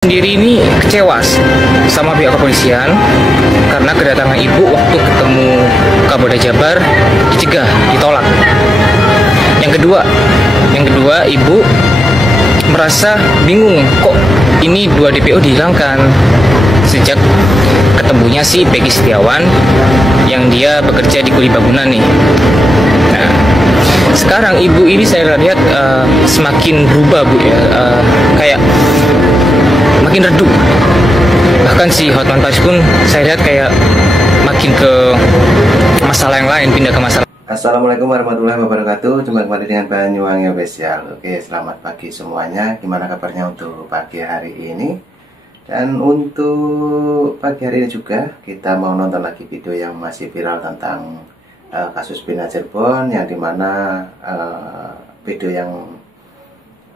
Sendiri ini kecewa sama pihak kepolisian karena kedatangan ibu waktu ketemu Kapolda Jabar dicegah, ditolak. Yang kedua ibu merasa bingung kok ini 2 DPO dihilangkan sejak ketemunya si Peggy Setiawan yang dia bekerja di kuli bangunan nih. Nah, sekarang ibu ini saya lihat semakin berubah bu ya, kayak makin redup. Bahkan si Hotman Paris pun saya lihat kayak makin ke masalah yang lain, pindah ke masalah. Assalamualaikum warahmatullahi wabarakatuh. Jumpa kembali dengan Banyuwangi Official. Oke, selamat pagi semuanya. Gimana kabarnya untuk pagi hari ini? Dan untuk pagi hari ini juga kita mau nonton lagi video yang masih viral tentang kasus Bina Cirebon, yang dimana video yang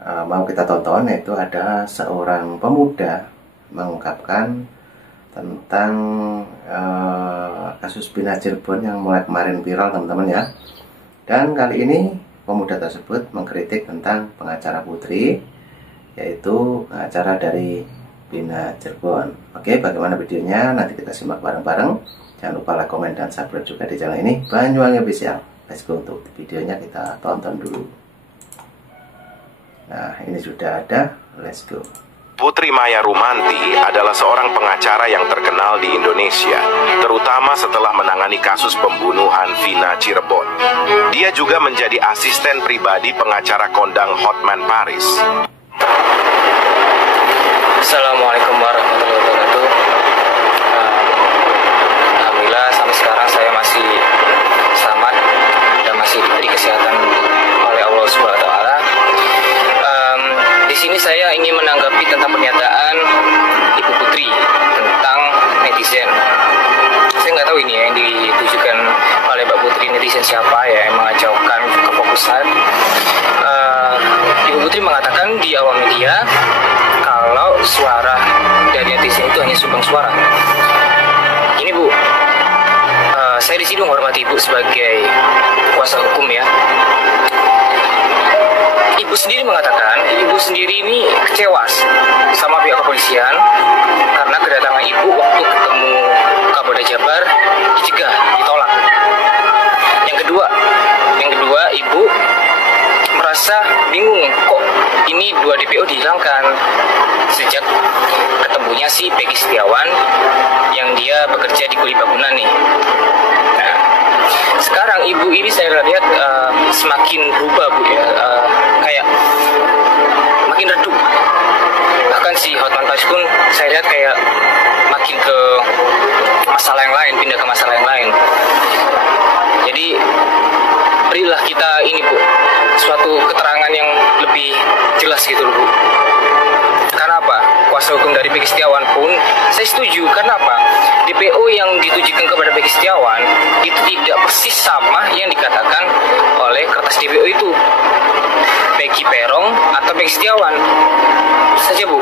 mau kita tonton yaitu ada seorang pemuda mengungkapkan tentang kasus Bina Cirebon yang mulai kemarin viral teman-teman ya. Dan kali ini pemuda tersebut mengkritik tentang pengacara Putri, yaitu pengacara dari Bina Cirebon. Oke, bagaimana videonya nanti kita simak bareng-bareng. Jangan lupa like, komen, dan subscribe juga di channel ini Banyuwangi Official. Let's go, untuk videonya kita tonton dulu. Nah, ini sudah ada, let's go. Putri Maya Rumanti adalah seorang pengacara yang terkenal di Indonesia, terutama setelah menangani kasus pembunuhan Vina Cirebon. Dia juga menjadi asisten pribadi pengacara kondang Hotman Paris. Assalamualaikum warahmatullahi wabarakatuh. Alhamdulillah sampai sekarang saya masih selamat dan masih diberi kesehatan oleh Allah Subhanahu wa Ta'ala. Di sini saya ingin menanggapi tentang pernyataan Ibu Putri tentang netizen. Saya nggak tahu ini ya, yang ditujukan oleh Mbak Putri netizen siapa ya, yang mengacaukan kefokusan. Ibu Putri mengatakan di awal media kalau suara dari netizen itu hanya sumbang suara. Ini Bu, saya di sini menghormati Ibu sebagai kuasa hukum ya. Ibu sendiri mengatakan, ibu sendiri ini kecewa sama pihak kepolisian karena kedatangan ibu waktu ketemu Kapolda Jabar dicegah, ditolak. Yang kedua ibu merasa bingung kok ini 2 DPO dihilangkan sejak ketemunya si Peggy Setiawan yang dia bekerja di kuli bangunan nih. Nah, sekarang ibu ini saya lihat semakin berubah bu ya, kayak makin redup. Bahkan si Hotman Paris pun saya lihat kayak makin ke masalah yang lain, pindah ke masalah yang lain. Jadi berilah kita ini bu suatu keterangan yang lebih jelas gitu loh bu. Karena apa? Kuasa hukum dari Peggy Setiawan pun saya setuju. Karena apa? DPO yang ditujukan kepada Peggy Setiawan itu tidak persis sama yang dikatakan oleh kertas DPO itu. Peggy Perong atau Peggy Setiawan saja bu.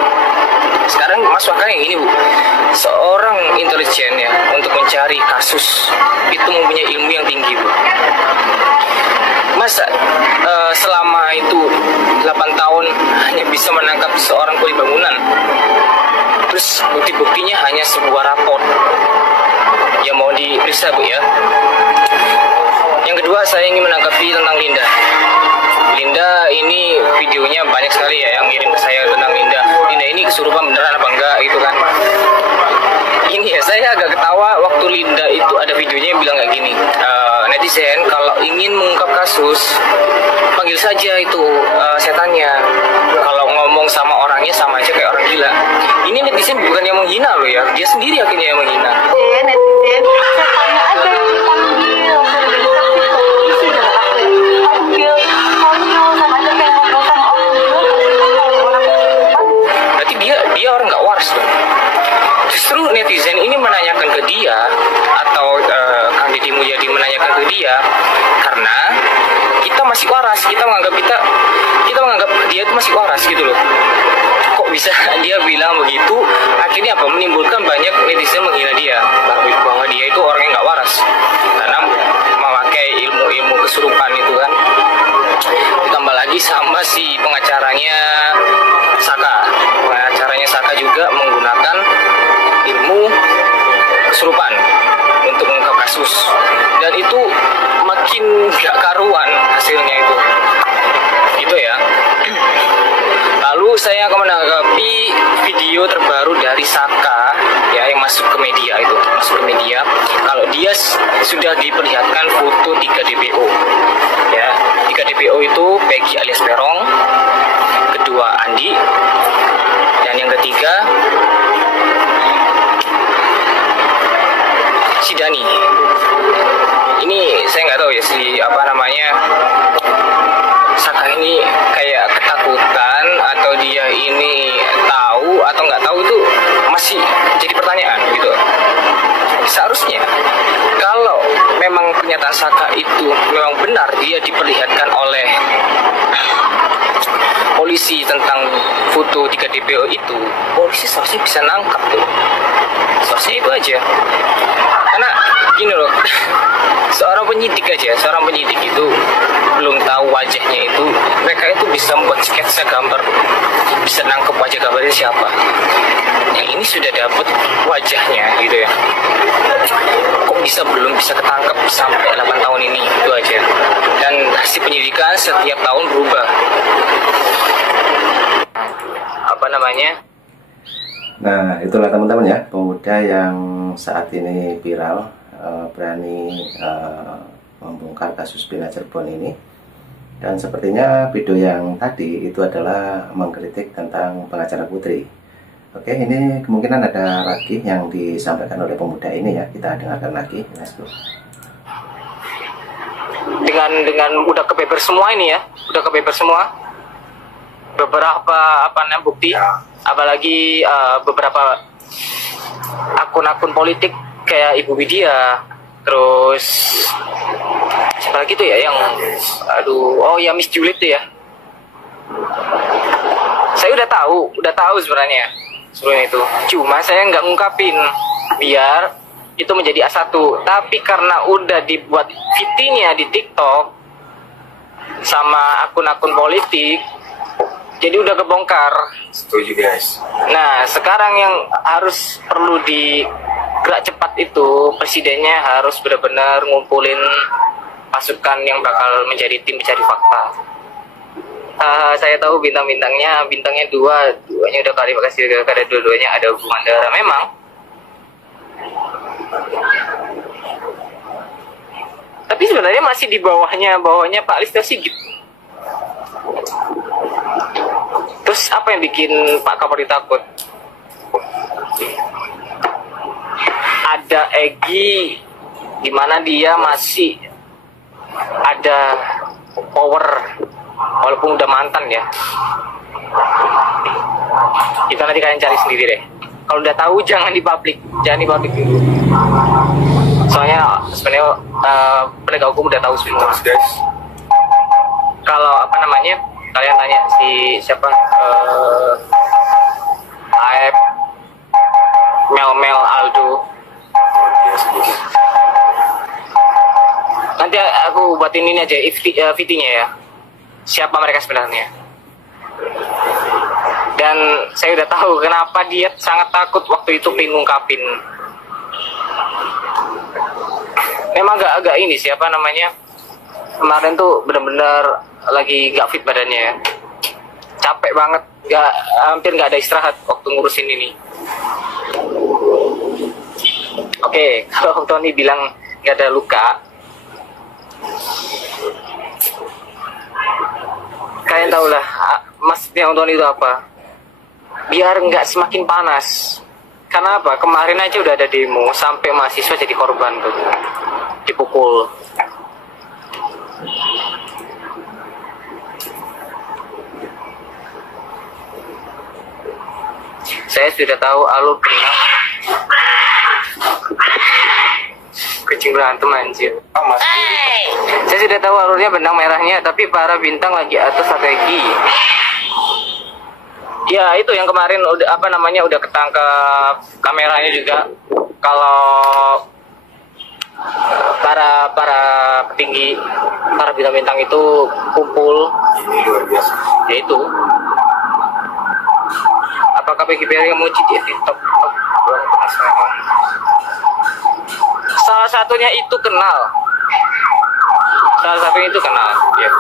Sekarang masukkan yang ini bu, seorang intelijen ya untuk mencari kasus itu mempunyai ilmu yang tinggi bu. Masa selama itu 8 tahun hanya bisa menangkap seorang kuli bangunan, terus bukti-buktinya hanya sebuah rapor yang mau diperiksa bu ya. Yang kedua saya ingin menanggapi tentang Linda. Linda ini videonya banyak sekali ya yang ngirim ke saya tentang Linda. Linda ini kesurupan beneran apa enggak gitu kan. Ini ya saya agak ketawa waktu Linda itu ada videonya yang bilang kayak gini, netizen kalau ingin mengungkap kasus panggil saja itu setannya. Kalau ngomong sama orangnya sama aja kayak orang gila. Ini netizen bukan yang menghina loh ya, dia sendiri akhirnya yang menghina. Netizen setannya aja yang dipanggil, sudah jadi saksi polisi dan panggil konyol sama aja kayak ngobrol sama orang. Berarti dia orang nggak waras loh. Justru netizen ini menanyakan ke dia atau Kang Deddy Mulyadi menanyakan ke dia karena kita masih waras, kita menganggap dia itu masih waras gitu loh. Kok bisa dia bilang begitu? Akhirnya apa? Menimbulkan banyak netizen menghina dia bahwa dia itu orang yang nggak waras karena memakai ilmu-ilmu kesurupan itu kan. Ditambah lagi sama si pengacaranya Saka juga juga menggunakan ilmu kesurupan untuk mengungkap kasus, dan itu makin gak karuan hasilnya itu gitu ya. Lalu saya akan menanggapi video terbaru dari Saka ya, yang masuk ke media kalau dia sudah diperlihatkan foto 3 DPO ya. 3 DPO itu Peggy alias Perong, kedua Andi, dan yang ketiga si Dani. Ini saya nggak tahu ya Saka ini kayak ketakutan atau dia ini tahu atau nggak tahu, itu masih jadi pertanyaan gitu. Seharusnya kalau memang pernyataan Saka itu memang benar, dia diperlihatkan oleh polisi tentang foto 3 DPO itu, polisi seharusnya bisa nangkap tuh. Seharusnya itu aja. Karena gini loh, seorang penyidik itu belum tahu wajahnya itu, mereka itu bisa membuat sketsa gambar, bisa nangkep wajah gambarnya siapa. Yang ini sudah dapat wajahnya gitu ya, kok belum bisa ketangkep sampai 8 tahun ini, itu aja. Dan hasil penyidikan setiap tahun berubah. Nah, itulah teman-teman ya, pemuda yang saat ini viral, berani membongkar kasus Vina Cirebon ini. Dan sepertinya video yang tadi itu adalah mengkritik tentang pengacara Putri. Oke, ini kemungkinan ada lagi yang disampaikan oleh pemuda ini ya, kita dengarkan lagi. Let's go. Dengan udah kebeber semua ini ya, beberapa bukti, apalagi beberapa akun-akun politik kayak Ibu Widya, terus siapa lagi tuh ya yang Miss Juliet tuh ya. Saya udah tahu sebenarnya itu, cuma saya nggak ngungkapin biar itu menjadi A1. Tapi karena udah dibuat VT-nya di TikTok sama akun-akun politik, jadi udah kebongkar. Setuju guys. Nah, sekarang yang harus perlu digerak cepat itu, presidennya harus benar-benar ngumpulin pasukan yang bakal menjadi tim pencari fakta. Saya tahu bintangnya duanya udah klarifikasi karena dua-duanya ada hubungan darah memang. Tapi sebenarnya masih di bawahnya Pak Listio Sigit. Terus apa yang bikin Pak Kapolri takut? Ada Egy, di mana dia masih ada power walaupun udah mantan ya. Itu nanti kalian cari sendiri deh. Kalau udah tahu jangan di publik dulu. Soalnya sebenarnya penegak hukum udah tahu semua. Kalau kalian tanya si siapa Aep, Mel Aldo, nanti aku buatin ini aja VT-nya ya, siapa mereka sebenarnya. Dan saya udah tahu kenapa dia sangat takut waktu itu pengen ngungkapin. Memang agak ini kemarin tuh bener-bener lagi gak fit badannya ya. Capek banget, hampir gak ada istirahat waktu ngurusin ini. Oke, kalau Tony bilang gak ada luka, kalian tau lah maksudnya Tony itu apa. Biar nggak semakin panas. Karena apa? Kemarin aja udah ada demo sampai mahasiswa jadi korban tuh, dipukul. Saya sudah tahu alur pernah kucing berantem anjir. Saya sudah tahu alurnya benang merahnya, tapi para bintang lagi atas strategi. Ya itu yang kemarin udah ketangkap kameranya juga. Kalau para petinggi, para bintang-bintang itu kumpul, ya itu apakah Peggy Piaria mau di TikTok? Penasaran. Salah satunya itu kenal. Ya.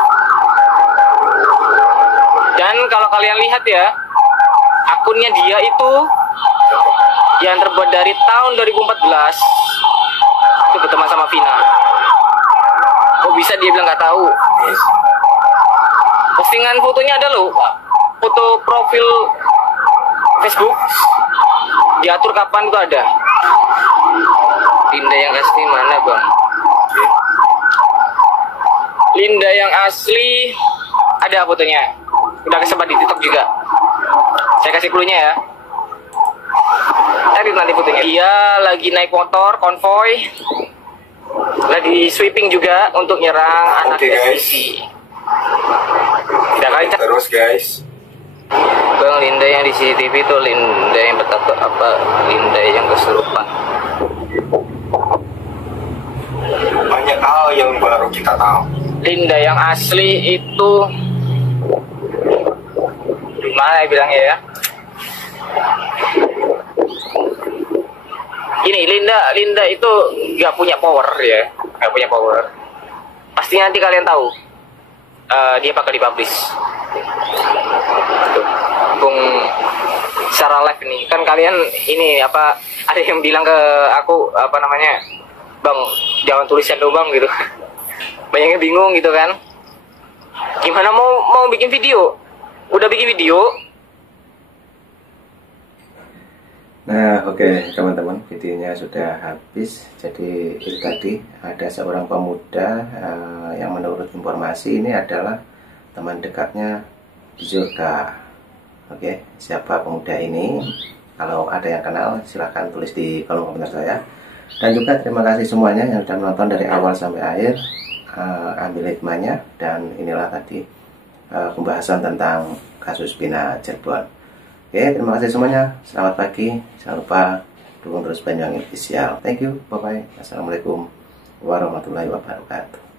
Dan kalau kalian lihat ya, akunnya dia itu yang terbuat dari tahun 2014 itu berteman sama Vina. Kok bisa dia bilang nggak tahu? Postingan fotonya ada loh, foto profil Facebook, diatur kapan itu ada. Linda yang asli mana bang? Linda yang asli ada fotonya, udah kesebar di TikTok juga. Saya kasih clue-nya ya. Edit nanti fotonya. Dia lagi naik motor konvoy, lagi sweeping juga untuk nyerang anak SPC. Tidak kali Terus guys, Bang, Linda yang di CCTV itu Linda yang bertato apa Linda yang kesurupan? banyak hal yang baru kita tahu. Linda yang asli itu gimana ya bilangnya ya? Ini Linda itu nggak punya power ya, nggak punya power. Pasti nanti kalian tahu dia bakal dipublish. Tuh, Bung secara live nih kan kalian ini apa ada yang bilang ke aku apa namanya, Bang jangan tulisan dong bang gitu. Banyaknya bingung gitu kan. Gimana mau bikin video? Udah bikin video. Nah, oke teman-teman, videonya sudah habis. Jadi itu tadi ada seorang pemuda yang menurut informasi ini adalah teman dekatnya Zulka. Oke, siapa pemuda ini? Kalau ada yang kenal silahkan tulis di kolom komentar saya. Dan juga terima kasih semuanya yang sudah menonton dari awal sampai akhir. Ambil hikmahnya, dan inilah tadi pembahasan tentang kasus Vina Cirebon. Oke, terima kasih semuanya. Selamat pagi. Jangan lupa dukung terus Banyuwangi Official. Thank you. Bye bye. Assalamualaikum warahmatullahi wabarakatuh.